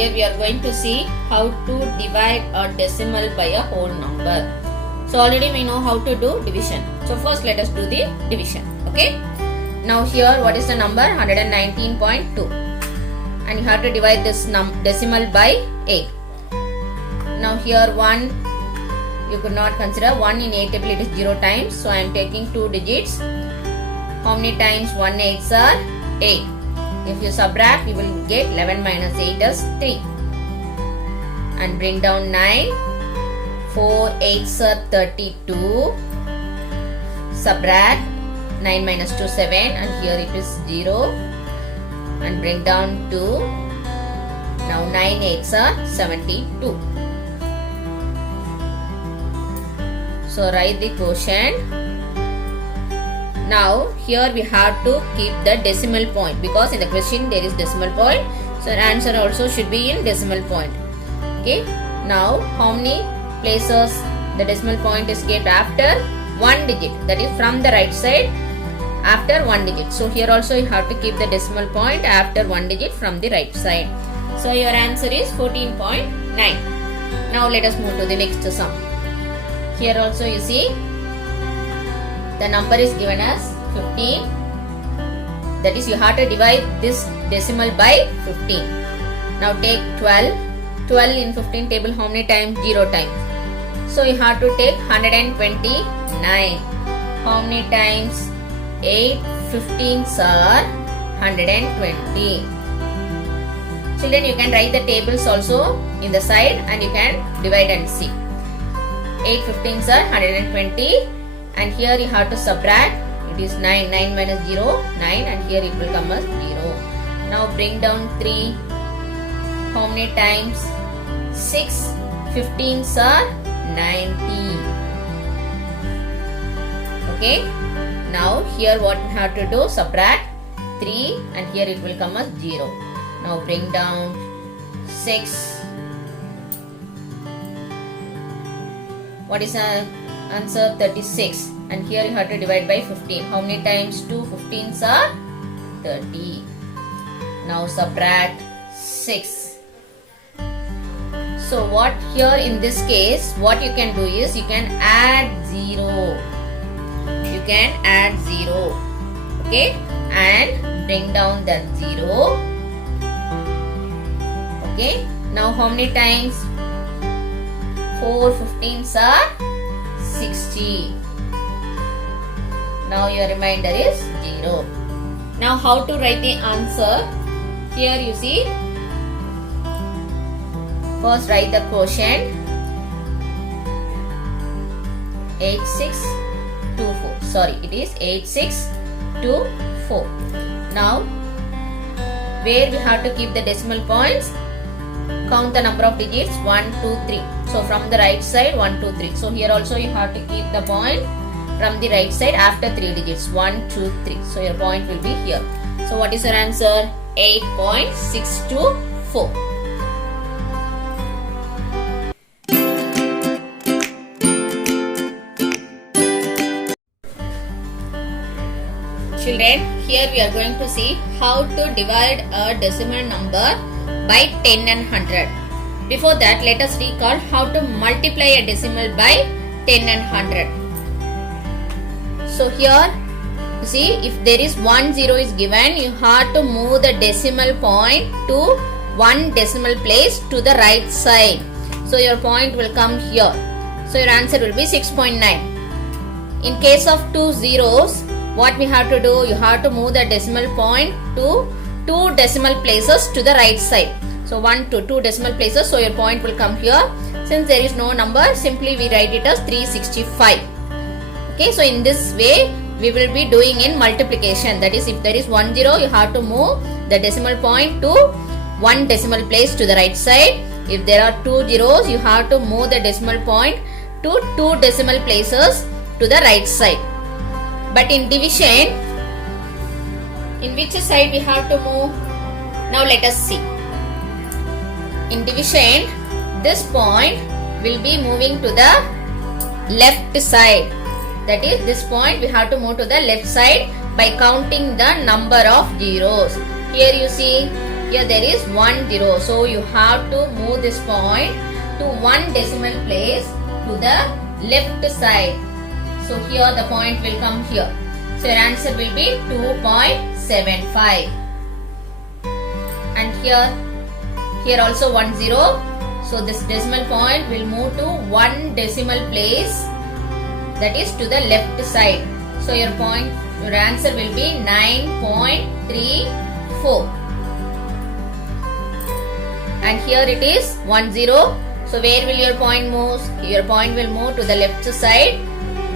here we are going to see how to divide a decimal by a whole number. So already we know how to do division. So first let us do the division. Okay. Now here what is the number? 119.2. And you have to divide this decimal by 8. Now here 1 you could not consider. 1 in 8 table it is 0 times. So I am taking 2 digits. How many times 1 8s are 8. If you subtract, you will get 11 minus 8 is 3. And bring down 9. 4 8s are 32. Subtract 9 minus 2 7 and here it is 0. And bring down 2. Now 9 8s are 72. So write the quotient. Now here we have to keep the decimal point because in the question there is decimal point. So answer also should be in decimal point. Okay. Now how many places the decimal point is kept after 1 digit, that is from the right side after 1 digit. So here also you have to keep the decimal point after 1 digit from the right side. So your answer is 14.9. Now let us move to the next sum. Here also you see the number is given as 15. That is you have to divide this decimal by 15. Now take 12. 12 in 15 table how many times? 0 times. So you have to take 129. How many times? 8 15s are 120. Children, you can write the tables also in the side and you can divide and see. 8 15s are 120. And here you have to subtract. It is 9. 9 minus 0, 9, and here it will come as 0. Now bring down 3. How many times? 6 15s are 90. Okay. Now here what we have to do? Subtract 3 and here it will come as 0. Now bring down 6. What is our answer? 36. And here you have to divide by 15. How many times? 2 15s are 30. Now subtract 6. So what here in this case, what you can do is you can add 0. You can add 0. Okay. And bring down that 0. Okay. Now how many times? 4 15s are 60. Now your remainder is 0. Now how to write the answer? Here you see. First write the quotient. 8624. Sorry, it is 8624. Now where we have to keep the decimal points? Count the number of digits 1, 2, 3. So from the right side 1, 2, 3. So here also you have to keep the point from the right side after 3 digits 1, 2, 3. So your point will be here. So what is your answer? 8.624. Children, here we are going to see how to divide a decimal number by 10 and 100. Before that, let us recall how to multiply a decimal by 10 and 100. So here, you see, if there is 1 0 is given, you have to move the decimal point to 1 decimal place to the right side. So your point will come here. So your answer will be 6.9. In case of 2 zeros, what we have to do? You have to move the decimal point to 2 decimal places to the right side. So 1 to 2 decimal places. So your point will come here. Since there is no number, simply we write it as 365. Okay. So in this way, we will be doing in multiplication. That is, if there is 1 0, you have to move the decimal point to 1 decimal place to the right side. If there are 2 zeros, you have to move the decimal point to 2 decimal places to the right side. But in division, in which side we have to move? Now let us see. In division, this point will be moving to the left side. That is, this point we have to move to the left side by counting the number of zeros. Here you see here there is 1 0. So you have to move this point to one decimal place to the left side. So here the point will come here. So your answer will be 2.75. And here also 1 0. So this decimal point will move to one decimal place, that is to the left side. So your answer will be 9.34. And here it is 1 0. So where will your point move? Your point will move to the left side,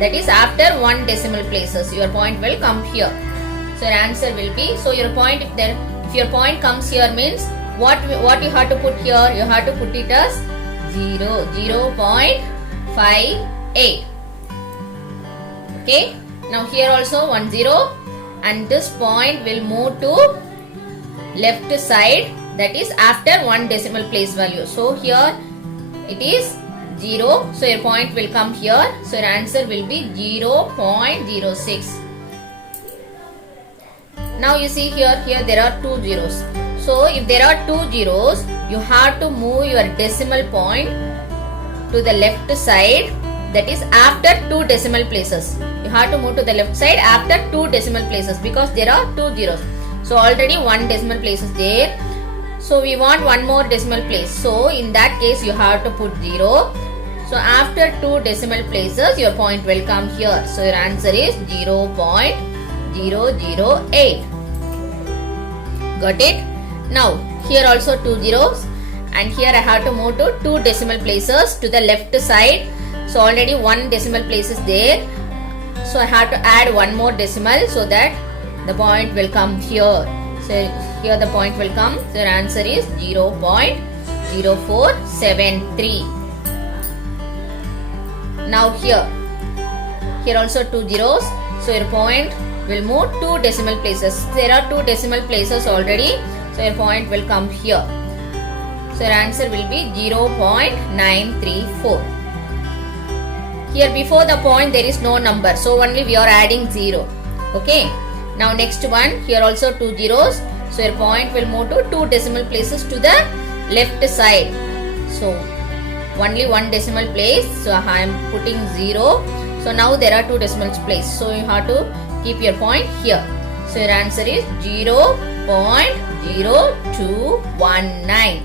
that is after one decimal places. Your point will come here. So your answer will be, so your point, if your point comes here means what you have to put here? You have to put it as 0.58. Okay. Now here also 1 0, and this point will move to left side, that is after one decimal place value. So here it is 0. So your point will come here. So your answer will be 0.06. Now you see here there are two zeros. So if there are two zeros, you have to move your decimal point to the left side, that is after two decimal places. You have to move to the left side after two decimal places because there are two zeros. So already one decimal place is there. So we want one more decimal place. So in that case you have to put 0. So after two decimal places your point will come here. So your answer is 0.008. Got it? Now here also two zeros, and here I have to move to two decimal places to the left side. So already one decimal place is there. So I have to add one more decimal so that the point will come here. So here the point will come. So your answer is 0.0473. Now here also two zeros. So your point will move two decimal places. There are two decimal places already. So your point will come here. So your answer will be 0.934. Here before the point there is no number. So only we are adding 0. Okay. Now next one, here also two zeros. So your point will move to two decimal places to the left side. So only one decimal place. So I am putting 0. So now there are two decimal places. So you have to keep your point here. So your answer is 0.0219.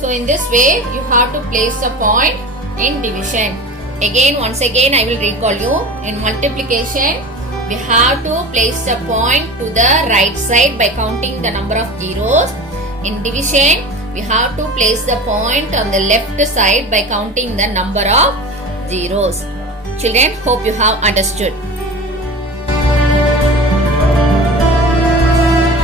So in this way you have to place the point in division. Once again I will recall you. In multiplication we have to place the point to the right side by counting the number of zeros. In division we have to place the point on the left side by counting the number of zeros. Children, hope you have understood.